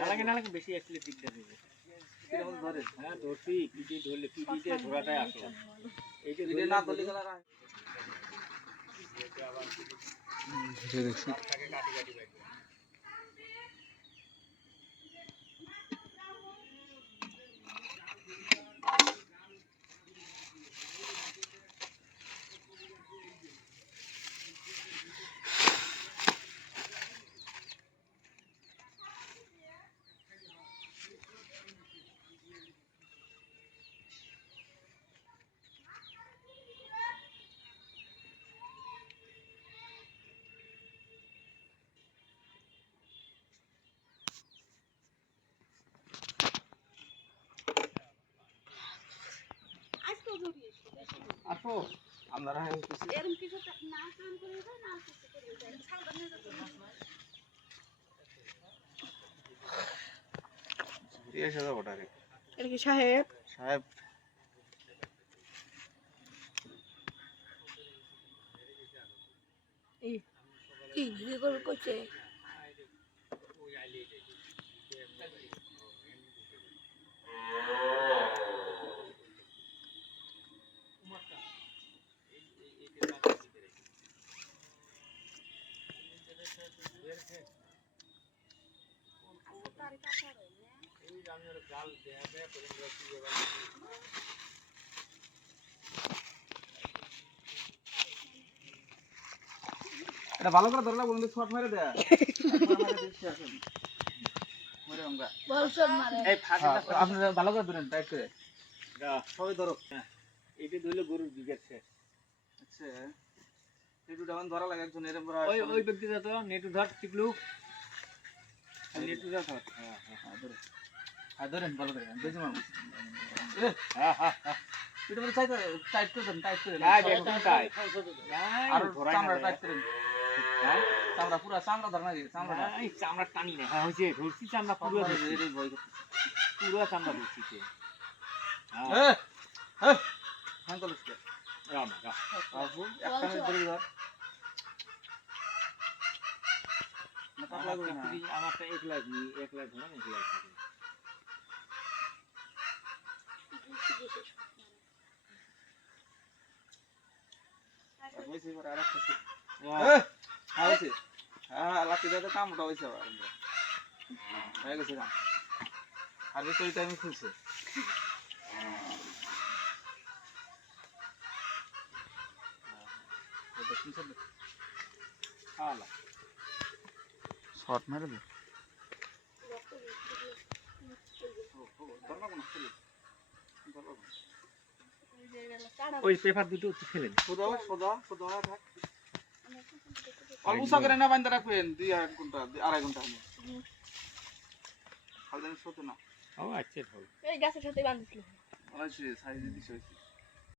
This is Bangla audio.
নালাগে নালাগে বেশি আসলে দিকদার হয়ে যায়। ধরে হ্যাঁ ধরছি পিঠে ধরলে পিঠে ধরাটাই আসে এইটা ধরে না ধরলে গেল না যে দেখছি আসো আমরা এরকম কিছু না কাম করে দাও না কিছু করে দাও সাবধানে যেতে এই সাদা ওটারে এটা কি সাহেব সাহেব এই কি ভিডিও কল করছে এটা ভালো করে ধরলা বন্ধু শট মেরে দেয়া বল শট মারে এই ফাঁকিটা আপনারা ভালো করে ধরেন টাইট করে সবাই ধরো এইটা ধরলে গরুর বিঘের শেষ আচ্ছা নেটু ডাউন ধরা লাগে একজন এর পর ওই ব্যক্তিটা তো নেটু ধর টিকলু নেটু ধর হ্যাঁ হ্যাঁ ধরে হ্যাঁ ধরেন ভালো করে বেজে মামু হ্যাঁ হ্যাঁ এটা বলে টাইট করে দেন হ্যাঁ একদম টাইট আর চামড়া টাইট করে হ্যাঁ চামড়া পুরো চামড়া ধর না চামড়া এই চামড়া টানি না হ্যাঁ হইছে ধরছি চামড়া পুরো ধরে ভয় করতেছে পুরো চামড়া ধরছি হ্যাঁ হ্যাঁ হ্যাঁ কলসকে রাম রাম বাবু একটা ধরে ধর না পাক লাগবে না আমারটা এক লাগি এক লাগ ধরে এক লাগ হইছে আর আরেকটা হইছে হ্যাঁ লাকি দাদা কামটা হইছে আবার হয়ে গেছে কাম আর এই টাইমে খুলছে শট মেরে দে ওই পেপার দুটো ফেলেন সোজা সোজা সোজা থাক অল্প করে না বান্ধা রাখবেন 2 ঘন্টা 2.5 ঘন্টা হবে হালদানি সোতে না ও আচ্ছা ভালো এই গাছের সাথে বাঁধিছিল আচ্ছা সাইজ দিছে